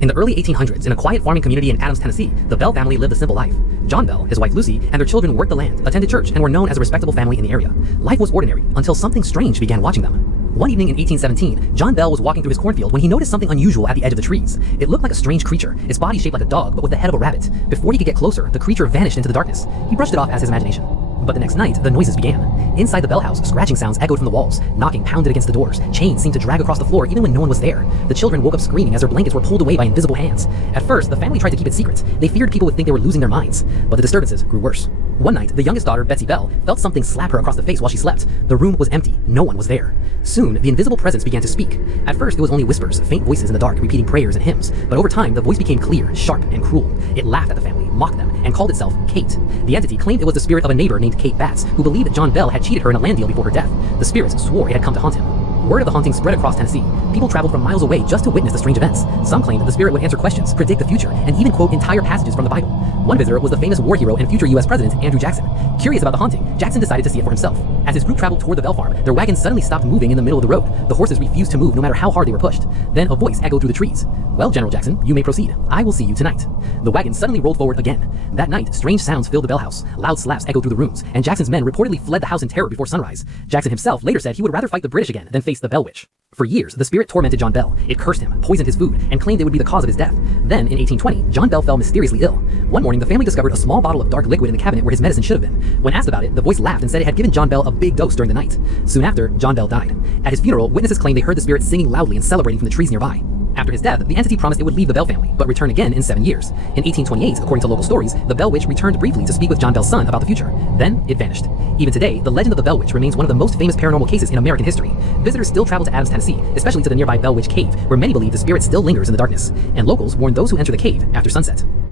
In the early 1800s, in a quiet farming community in Adams, Tennessee, the Bell family lived a simple life. John Bell, his wife Lucy, and their children worked the land, attended church, and were known as a respectable family in the area. Life was ordinary until something strange began watching them. One evening in 1817, John Bell was walking through his cornfield when he noticed something unusual at the edge of the trees. It looked like a strange creature, its body shaped like a dog but with the head of a rabbit. Before he could get closer, the creature vanished into the darkness. He brushed it off as his imagination. But the next night, the noises began. Inside the Bell house, scratching sounds echoed from the walls. Knocking pounded against the doors. Chains seemed to drag across the floor even when no one was there. The children woke up screaming as their blankets were pulled away by invisible hands. At first, the family tried to keep it secret. They feared people would think they were losing their minds. But the disturbances grew worse. One night, the youngest daughter, Betsy Bell, felt something slap her across the face while she slept. The room was empty. No one was there. Soon, the invisible presence began to speak. At first, it was only whispers, faint voices in the dark, repeating prayers and hymns. But over time, the voice became clear, sharp, and cruel. It laughed at the family, mocked them, and called itself Kate. The entity claimed it was the spirit of a neighbor named Kate Batts, who believed that John Bell had cheated her in a land deal before her death. The spirits swore it had come to haunt him. Word of the haunting spread across Tennessee. People traveled from miles away just to witness the strange events. Some claimed that the spirit would answer questions, predict the future, and even quote entire passages from the Bible. One visitor was the famous war hero and future U.S. President Andrew Jackson. Curious about the haunting, Jackson decided to see it for himself. As his group traveled toward the Bell farm, their wagon suddenly stopped moving in the middle of the road. The horses refused to move no matter how hard they were pushed. Then a voice echoed through the trees. "Well, General Jackson, you may proceed. I will see you tonight." The wagon suddenly rolled forward again. That night, strange sounds filled the Bell house. Loud slaps echoed through the rooms, and Jackson's men reportedly fled the house in terror before sunrise. Jackson himself later said he would rather fight the British again than face the Bell Witch. For years, the spirit tormented John Bell. It cursed him, poisoned his food, and claimed it would be the cause of his death. Then, in 1820, John Bell fell mysteriously ill. One morning, the family discovered a small bottle of dark liquid in the cabinet where his medicine should have been. When asked about it, the voice laughed and said it had given John Bell a big dose during the night. Soon after, John Bell died. At his funeral, witnesses claimed they heard the spirit singing loudly and celebrating from the trees nearby. After his death, the entity promised it would leave the Bell family, but return again in 7 years. In 1828, according to local stories, the Bell Witch returned briefly to speak with John Bell's son about the future. Then, it vanished. Even today, the legend of the Bell Witch remains one of the most famous paranormal cases in American history. Visitors still travel to Adams, Tennessee, especially to the nearby Bell Witch Cave, where many believe the spirit still lingers in the darkness. And locals warn those who enter the cave after sunset.